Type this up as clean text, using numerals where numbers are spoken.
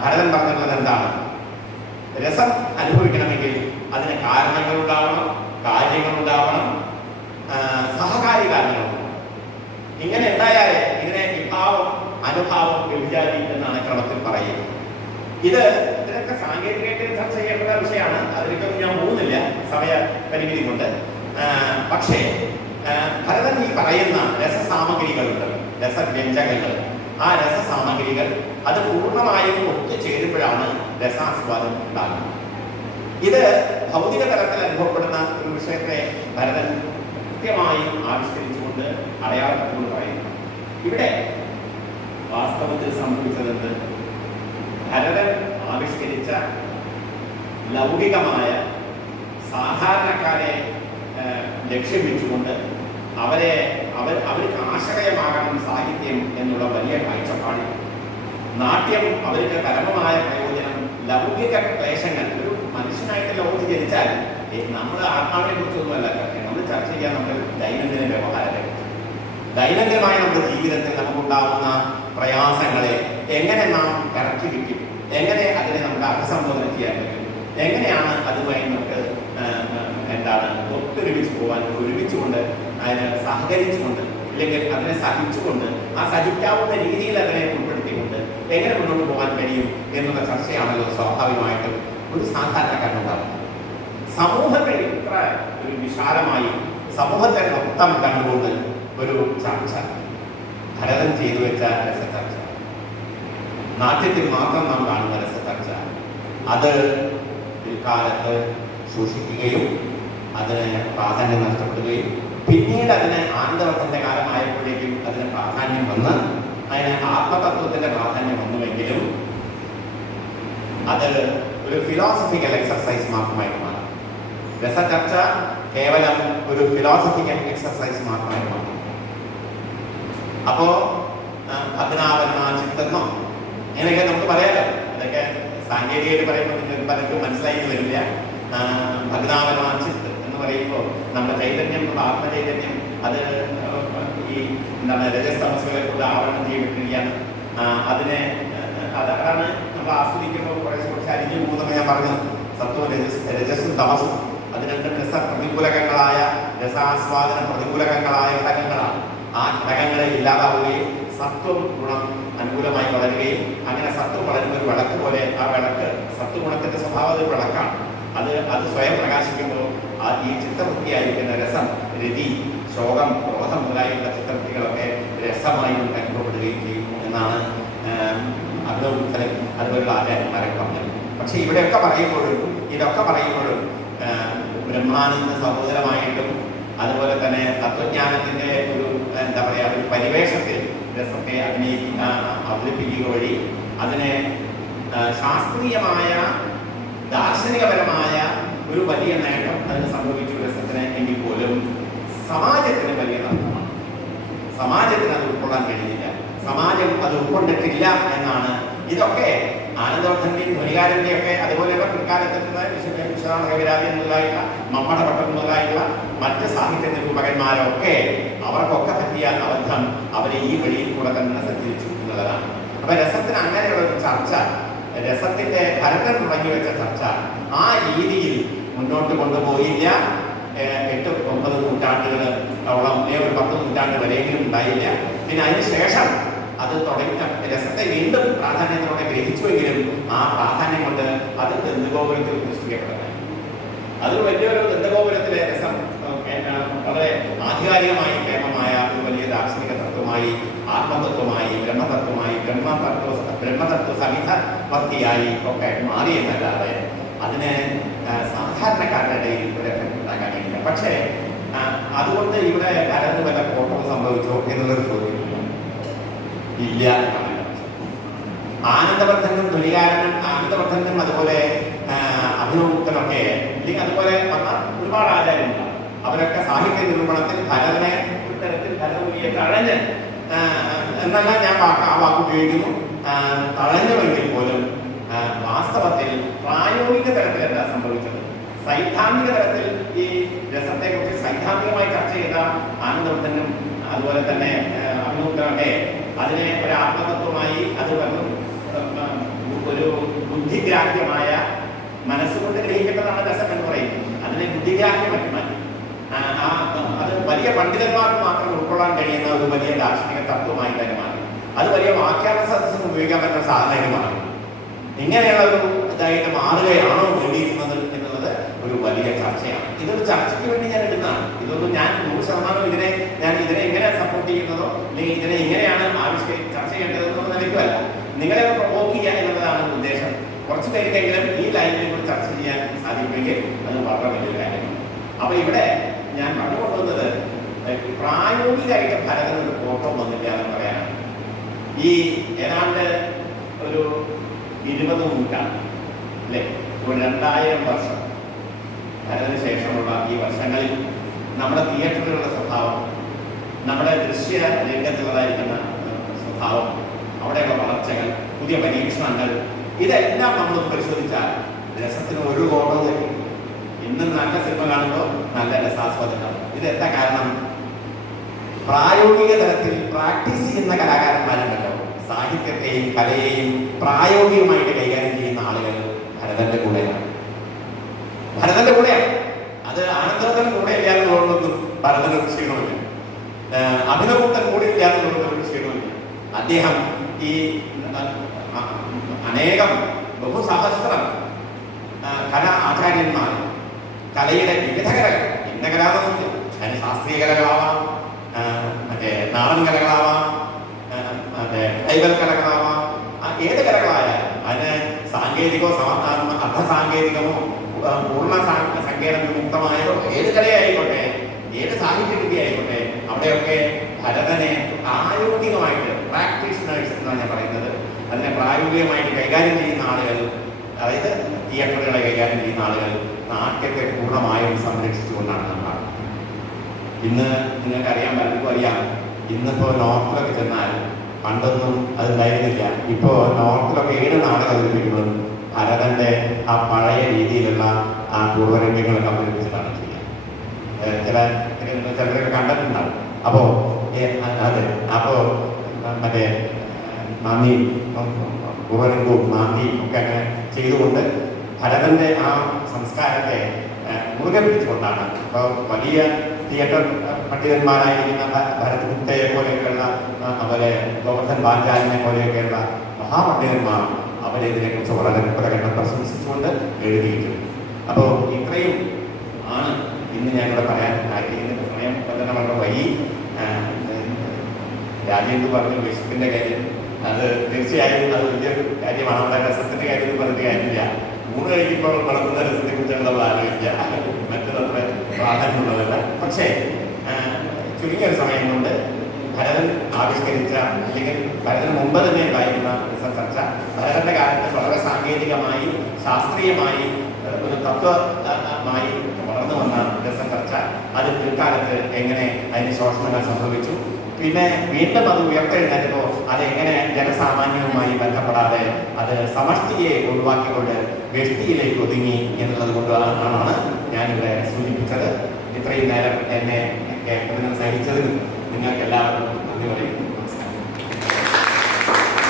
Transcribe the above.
ഭരതൻ പറഞ്ഞുള്ളത് എന്താണ്? രസം അനുഭവിക്കണമെങ്കിൽ അതിന് കാരണങ്ങൾ ഉണ്ടാവണം, കാര്യങ്ങൾ ഉണ്ടാവണം, സഹകാരി കാരണങ്ങൾ. ഇങ്ങനെ ഉണ്ടായാലേ ഇതിനെ വിഭാവം, അനുഭാവം, വ്യഭിചാരി എന്നാണ് ക്രമത്തിൽ പറയുന്നത്. ഇതിനൊക്കെ സാങ്കേതികമായിട്ട് ചർച്ച ചെയ്യേണ്ട വിഷയമാണ്. അതിലേക്കൊന്നും ഞാൻ പോകുന്നില്ല സമയ പരിമിതി കൊണ്ട്. പക്ഷേ ഭരതൻ ഈ പറയുന്ന രസസാമഗ്രികളുണ്ട്, രസവ്യഞ്ജകങ്ങൾ, ആ രസസാമഗ്രികൾ അത് പൂർണ്ണമായും ഒത്തുചേരുമ്പോഴാണ് രസാസ്വാദം ഉണ്ടാകുന്നത്. ഇത് ഭൗതിക തലത്തിൽ അനുഭവപ്പെടുന്ന ഒരു വിഷയത്തെ ഭരതൻ കൃത്യമായി ആവിഷ്കരിച്ചുകൊണ്ട് അടയാളപ്പെട്ടുകൊണ്ട് പറയുന്നു. ഇവിടെ വാസ്തവത്തിൽ സംഭവിച്ചതെന്ത്? ഭരതൻ ആവിഷ്കരിച്ച ലൗകികമായ സാധാരണക്കാരെ ലക്ഷ്യം വെച്ചുകൊണ്ട് അവർക്ക് ആശ്രയമാകണം സാഹിത്യം എന്നുള്ള വലിയ കാഴ്ചപ്പാട്, നാട്യം അവർക്ക് പരമമായ പ്രയോജനം, ലൗകിക ക്ലേശങ്ങൾ. ഒരു മനുഷ്യനായിട്ട് ലോകത്ത് ജനിച്ചാൽ നമ്മൾ ആത്മാവിനെ കുറിച്ചൊന്നുമല്ല ചർച്ച, നമ്മൾ ചർച്ച ചെയ്യാൻ നമ്മുടെ ദൈനംദിന വ്യവഹാരത്തെ കുറിച്ച്. ദൈനംദിനമായ നമ്മുടെ ജീവിതത്തിൽ നമുക്കുണ്ടാകുന്ന പ്രയാസങ്ങളെ എങ്ങനെ നാം കറക്കി വയ്ക്കും, എങ്ങനെ അതിനെ നമുക്ക് അഭിസംബോധന ചെയ്യാൻ പറ്റും, എങ്ങനെയാണ് അതുമായി നമുക്ക് ഒത്തൊരുമിച്ച് പോകാൻ, ഒരുമിച്ചുകൊണ്ട് അതിനെ സഹകരിച്ചുകൊണ്ട്, ഇല്ലെങ്കിൽ അതിനെ സഹിച്ചുകൊണ്ട്, ആ സഹിക്കാവുന്ന രീതിയിൽ അതിനെ ഉൾപ്പെടുത്തിക്കൊണ്ട് എങ്ങനെ മുന്നോട്ട് പോകാൻ കഴിയും എന്നുള്ള ചർച്ചയാണല്ലോ സ്വാഭാവികമായിട്ടും ഒരു സാധാരണക്കാരനുണ്ടാകുന്നത്. സമൂഹത്തെ ഇത്ര ഒരു വിശാലമായി സമൂഹത്തെ മൊത്തം കണ്ടുകൊണ്ട് ഒരു ചർച്ച ഭരതൻ ചെയ്തു വെച്ച രസചർച്ച, നാട്യത്തിൽ മാത്രം നാം കാണുന്ന രസചർച്ച, അത് പിൽക്കാലത്ത് സൂക്ഷിക്കുകയും അതിന് പ്രാധാന്യം നഷ്ടപ്പെടുകയും പിന്നീട് അതിന് ആനന്ദവർദ്ധന്റെ കാലമായപ്പോഴേക്കും അതിന് പ്രാധാന്യം വന്ന് അതിന് ആത്മതത്വത്തിന്റെ പ്രാധാന്യം വന്നുവെങ്കിലും അത് ഒരു ഫിലോസഫിക്കൽ എക്സർസൈസ് മാത്രമായിട്ട് മാറി. രസചർച്ച കേവലം ഒരു ഫിലോസഫിക്കൽ എക്സർസൈസ് മാത്രമായിട്ട് മാറി. അപ്പോ ചിത്തെന്നോ ഇങ്ങനെയൊക്കെ നമുക്ക് പറയാലോ. അതൊക്കെ സാങ്കേതികമായിട്ട് പറയുമ്പോൾ നിങ്ങൾക്ക് പലർക്കും മനസ്സിലായി വരില്ല. ചിത്ത് എന്ന് പറയുമ്പോൾ നമ്മുടെ ചൈതന്യം, ആത്മചൈതന്യം അത് ഈ രജസ്തമസുകളെ കൊണ്ട് ആവരണം ചെയ്യപ്പെട്ടിരിക്കുകയാണ്. അതിനെ അതാണ് നമ്മൾ ആസ്വദിക്കുമ്പോൾ കുറച്ച് അരിഞ്ഞു പോകുന്നത്. ഞാൻ പറഞ്ഞു സത്വം രജസ്സും തമസും അത് രണ്ടും പ്രതികൂലകങ്ങളായ രസാസ്വാദന പ്രതികൂലകങ്ങളായ ഘടകങ്ങളാണ്. ആ ഘടകങ്ങളെ ഇല്ലാതാവുകയും സത്വം ഗുണം അനുകൂലമായി വളരുകയും അങ്ങനെ സത്വം വളരുന്ന ഒരു വിളക്ക് പോലെ ആ വിളക്ക് സത്വഗുണത്തിന്റെ സ്വഭാവം ഒരു വിളക്കാണ്. അത് സ്വയം പ്രകാശിക്കുമ്പോൾ ഈ ചിത്തവൃത്തിയായിരിക്കുന്ന രസം, രതി, ശോകം, ക്രോധം മുതലായുള്ള ചിത്തവൃത്തികളൊക്കെ രസമായി നമുക്ക് അനുഭവപ്പെടുകയും ചെയ്യുന്നു എന്നാണ് അഭിനവബുദ്ധനും അതുപോലുള്ള ആചാര്യന്മാരൊക്കെ പറഞ്ഞത്. പക്ഷെ ഇതൊക്കെ പറയുമ്പോഴും ബ്രഹ്മാനന്ദ സഹോദരമായിട്ടും അതുപോലെ തന്നെ തത്വജ്ഞാനത്തിന്റെ ഒരു ഒരു പരിവേഷത്തിൽ രസത്തെ അവതരിപ്പിക്കുക വഴി അതിനെ ശാസ്ത്രീയമായ ദാർശനികപരമായ ഒരു വലിയ നേട്ടം അതിന് സംഭവിച്ചു രസത്തിന്. എങ്കിൽ പോലും സമാജത്തിന് വലിയ നഷ്ടമാണ്. സമാജത്തിന് അത് ഉൾക്കൊള്ളാൻ കഴിഞ്ഞില്ല, സമാജം അത് ഉൾക്കൊണ്ടിട്ടില്ല എന്നാണ്. ഇതൊക്കെ ആനന്ദവർദ്ധന്റെയും ധ്വനികാരന്റെയും ഒക്കെ അതുപോലെയുള്ള പിൽക്കാലത്തെത്തുന്ന വിശദാണ കവിരാജൻ മുതലായിട്ടുള്ള മമ്മട ഭട്ടൻ മുതലായിട്ടുള്ള മറ്റ് സാഹിത്യ നിരൂപകന്മാരൊക്കെ അവർക്കൊക്കെ പറ്റിയ അബദ്ധം അവരെ ഈ വഴിയിൽ കൂടെ തന്നെ സഞ്ചരിച്ചു എന്നുള്ളതാണ്. അപ്പൊ രസത്തിന് അങ്ങനെയുള്ള ഒരു ചർച്ച, രസത്തിന്റെ ഭരതൻ തുടങ്ങി വെച്ച ചർച്ച ആ രീതിയിൽ മുന്നോട്ട് കൊണ്ടുപോയില്ല. 8-9 നൂറ്റാണ്ടുകളോളം, ഒരു 10 നൂറ്റാണ്ട് വരെയെങ്കിലും ഉണ്ടായില്ല. പിന്നെ അതിനുശേഷം അത് തുടങ്ങിയ രസത്തെ വീണ്ടും പ്രാധാന്യത്തോടെ ഗ്രഹിച്ചുവെങ്കിലും ആ പ്രാധാന്യം കൊണ്ട് അത് ദന്തഗോപുരത്തിൽ പ്രതിഷ്ഠിക്കപ്പെട്ടതായി. അത് വലിയൊരു ദന്തഗോപുരത്തിലെ രസം വളരെ ആധികാരികമായി കേമമായ ഒരു വലിയ ദാർശനിക തത്വമായി, ആത്മതത്വമായി, ബ്രഹ്മതത്വമായി, ബ്രഹ്മതത്വ സവിധവർത്തിയായി ഒക്കെ മാറിയെന്നല്ലാതെ അതിന് സാധാരണക്കാരുടെ ഇടയിൽ ഒരു എഫക്ട് ഉണ്ടാക്കാൻ കഴിയില്ല. പക്ഷേ അതുകൊണ്ട് ഇവിടെ ഭരതന് വല്ല കോട്ടം സംഭവിച്ചോ എന്നുള്ളൊരു ചോദ്യം ഇല്ല എന്നാണ്. ആനന്ദവർദ്ധനും ആനന്ദവർദ്ധനും അതുപോലെ അഭിനവഗുപ്തനൊക്കെ അല്ലെങ്കിൽ അതുപോലെ വന്ന ഒരുപാട് ആചാര്യന്മാർ അവരൊക്കെ സാഹിത്യ നിരൂപണത്തിൽ ഭരതനെ ഇത്തരത്തിൽ ഭരതമുനിയെ തഴഞ്ഞ് എന്നല്ല ഞാൻ ആ വാക്ക് ഉപയോഗിക്കുന്നു, തഴഞ്ഞുവെങ്കിൽ പോലും വാസ്തവത്തിൽ പ്രായോഗിക തലത്തിൽ എന്താ സംഭവിച്ചത്? സൈദ്ധാന്തിക തലത്തിൽ ഈ രസത്തെക്കുറിച്ച് സൈദ്ധാന്തികമായി ചർച്ച ചെയ്ത ആനന്ദവർദ്ധനും അതുപോലെ തന്നെ അഭിനവഗുപ്തനൊക്കെ അതിനെ ഒരു ആത്മതത്വമായി അത് ഒരു ബുദ്ധിഗ്രാഹ്യമായ മനസ്സുകൊണ്ട് ഗ്രഹിക്കേണ്ടതാണ് രസം എന്ന് പറയുന്നത്. അതിനെ ബുദ്ധിഗ്രാഹ്യമാക്കി മാറ്റി. അത് വലിയ പണ്ഡിതന്മാർക്ക് മാത്രം ഉൾക്കൊള്ളാൻ കഴിയുന്ന ഒരു വലിയ ദാർശനിക തത്വമായി തന്നെ മാറി. അത് വലിയ വാക്യാർത്ഥ സദസ്സിന് ഉപയോഗിക്കാൻ പറ്റുന്ന സാധനമായി മാറി. ഇങ്ങനെയുള്ള ഒരു ഇതായിട്ട് മാറുകയാണോ വേണ്ടിയിരുന്നത് എന്നുള്ളത് ഒരു വലിയ ചർച്ചയാണ്. ഇതൊരു ചർച്ചയ്ക്ക് വേണ്ടി ഞാൻ എടുക്കുന്നതാണ്. ഇതൊന്നും ഞാൻ 100% ഞാൻ ഇതിനെ എങ്ങനെ സപ്പോർട്ട് ചെയ്യുന്നതോ അല്ലെങ്കിൽ ഇതിനെ എങ്ങനെയാണ് ചർച്ച ചെയ്യേണ്ടതെന്നോ നിലയ്ക്കുമല്ല. നിങ്ങളെ പ്രൊവോക്ക് ചെയ്യുക എന്നുള്ളതാണ് ഉദ്ദേശം. കുറച്ച് പേർക്കെങ്കിലും ഈ ലൈനിനെ കുറിച്ച് ചർച്ച ചെയ്യാൻ സാധിക്കുമെങ്കിൽ അത് വളരെ വലിയൊരു കാര്യമാണ്. അപ്പൊ ഇവിടെ ഞാൻ പറഞ്ഞുകൊണ്ടുവന്നത് പ്രായോഗികമായിട്ട് ഭരതന് ഒരു കോട്ടം വന്നില്ല എന്ന് പറയാനാണ്. ഈ ഏതാണ്ട് ഒരു 20 നൂറ്റാണ്ട് അല്ലെ, ഒരു 2000 വർഷം ഭരതന് ശേഷമുള്ള ഈ വർഷങ്ങളിൽ നമ്മുടെ തിയേറ്ററുകളുടെ സ്വഭാവം, നമ്മുടെ ദൃശ്യ രംഗത്തുള്ളതായിരിക്കുന്ന സ്വഭാവം, അവിടെയുള്ള വളർച്ചകൾ, പുതിയ പരീക്ഷണങ്ങൾ, ഇതെല്ലാം നമ്മൾ പരിശോധിച്ചാൽ രസത്തിന് ഒരു കോട്ടവും തരും. ഇന്നും നല്ല സിനിമ കാണുമ്പോൾ നല്ല രസാസ്വാദനം. ഇതെന്താ കാരണം? പ്രായോഗിക തലത്തിൽ പ്രാക്ടീസ് ചെയ്യുന്ന കലാകാരന്മാരുണ്ടല്ലോ, സാഹിത്യത്തെയും കലയെയും പ്രായോഗികമായിട്ട് കൈകാര്യം ചെയ്യുന്ന ആളുകൾ ഭരതന്റെ കൂടെയാണ്. അത് ആനന്ദത്തിന്റെ കൂടെ ഇല്ലാന്നുള്ളതൊന്നും ഭരതന് ക്ഷീണമില്ല. അഭിനവൂട്ടൻ കൂടെ ഇല്ലാന്നുള്ളതൊരു ക്ഷീണമില്ല. അദ്ദേഹം ഈ അനേകം ബഹുസഹസ്രം കലാ ആചാര്യന്മാർ, കലയുടെ വിവിധ കലകൾ, ഇന്ന കലാതൊന്നുമില്ല, അതിന് ശാസ്ത്രീയ കലകളാവാം, മറ്റേ നാടൻ കലകളാവാം, മറ്റേ ട്രൈബൽ കലകളാവാം, ഏത് കലകളായാലും അതിന് സാങ്കേതികമോ അർദ്ധസാങ്കേതികമോ പൂർണ്ണ സങ്കേതം വിമുക്തമായതോ ഏത് കലയായിക്കോട്ടെ, ഏത് സാഹിത്യവിദ്യ ആയിക്കോട്ടെ, അവിടെയൊക്കെ ഭരതനെ പ്രായോഗികമായിട്ട് പ്രാക്ടീഷണേഴ്സ് എന്നാണ് ഞാൻ പറയുന്നത്. അതിനെ പ്രായോഗികമായിട്ട് കൈകാര്യം ചെയ്യുന്ന ആളുകൾ, അതായത് തിയേറ്ററുകളെ കൈകാര്യം ചെയ്യുന്ന ആളുകൾ നാട്യത്തെ പൂർണ്ണമായും സംരക്ഷിച്ചുകൊണ്ടാണ് നമ്മൾ. ഇന്ന് നിങ്ങൾക്കറിയാൻ പലർക്കും അറിയാം, ഇന്നിപ്പോൾ നോർത്തിലൊക്കെ ചെന്നാൽ പണ്ടൊന്നും അതുണ്ടായിരുന്നില്ല. ഇപ്പോൾ നോർത്തിലൊക്കെ ഏത് നാടകം അവതരിപ്പിക്കുന്നത് ഭരതന്റെ ആ പഴയ രീതിയിലുള്ള ആ പൂർവ്വരംഗങ്ങളൊക്കെ അവതരിപ്പിച്ചിട്ടാണ് ചെയ്യുക. ചിലരൊക്കെ കണ്ടിട്ടുണ്ടാവും. അപ്പോൾ അതെ, അപ്പോൾ മറ്റേ നാന്ദി പൂർവ്വരംഗവും നാന്ദിയും ഒക്കെ അങ്ങനെ ചെയ്തുകൊണ്ട് ഭരതന്റെ ആ സംസ്കാരത്തെ മുറുകെ പിടിച്ചുകൊണ്ടാണ്. അപ്പോൾ വലിയ തിയേറ്റർ പണ്ഡിതന്മാരായിരിക്കുന്ന ഭരതഗുപ്തയെ പോലെയൊക്കെയുള്ള, അതുപോലെ ഗോവർദ്ധൻ പാഞ്ചാലിനെ പോലെയൊക്കെയുള്ള മഹാപണ്ഡിതന്മാർ അവരെ ഇതിനെക്കുറിച്ച് വളരെ പ്രകടനം പ്രശംസിച്ചുകൊണ്ട് എഴുതിയിട്ടുണ്ട്. അപ്പോൾ ഇത്രയും ആണ് ഇന്ന് ഞാനിവിടെ പറയാൻ ആഗ്രഹിക്കുന്ന സമയം. തന്നെ വളരെ വൈകി. രാജേന്ദ്ര പറഞ്ഞു വിശപ്പിന്റെ കാര്യം, അത് തീർച്ചയായും അത് വലിയൊരു കാര്യമാണ്. അവിടെ രസത്തിന്റെ കാര്യം പറഞ്ഞിട്ട് കാര്യമില്ല. ഊണ് കഴിക്കുമ്പോൾ വളർത്തുന്ന രസത്തെ കുറിച്ചുള്ള ആലോചിക്കുക, മറ്റൊരത്ര പ്രാധാന്യമുള്ളതല്ല. പക്ഷേ ചുരുങ്ങിയൊരു സമയം കൊണ്ട് ഭരതൻ ആവിഷ്കരിച്ച, അല്ലെങ്കിൽ ഭരതന് മുമ്പ് തന്നെ ഉണ്ടായിരുന്ന ചർച്ച, ഭരതന്റെ കാലത്ത് വളരെ സാങ്കേതികമായി ശാസ്ത്രീയമായി ഒരു തത്വമായി വളർന്നു വന്ന രസചർച്ച, അത് പിൽക്കാലത്ത് എങ്ങനെ അതിന് ശോഷണങ്ങൾ സംഭവിച്ചു, പിന്നെ വീണ്ടും അത് ഉയർത്തെഴുന്നേറ്റപ്പോൾ അതെങ്ങനെ ജനസാമാന്യവുമായി ബന്ധപ്പെടാതെ അത് സമഷ്ടിയെ ഒഴിവാക്കിക്കൊണ്ട് വ്യക്തിയിലേക്ക് ഒതുങ്ങി എന്നുള്ളത് കൊണ്ടാണ് ഞാനിവിടെ സൂചിപ്പിച്ചത്. ഇത്രയും നേരം എന്നെ കേൾക്കുന്നതിന് സഹിച്ചതിന് നിങ്ങൾക്ക് എല്ലാവർക്കും നന്ദി പറയുന്നു.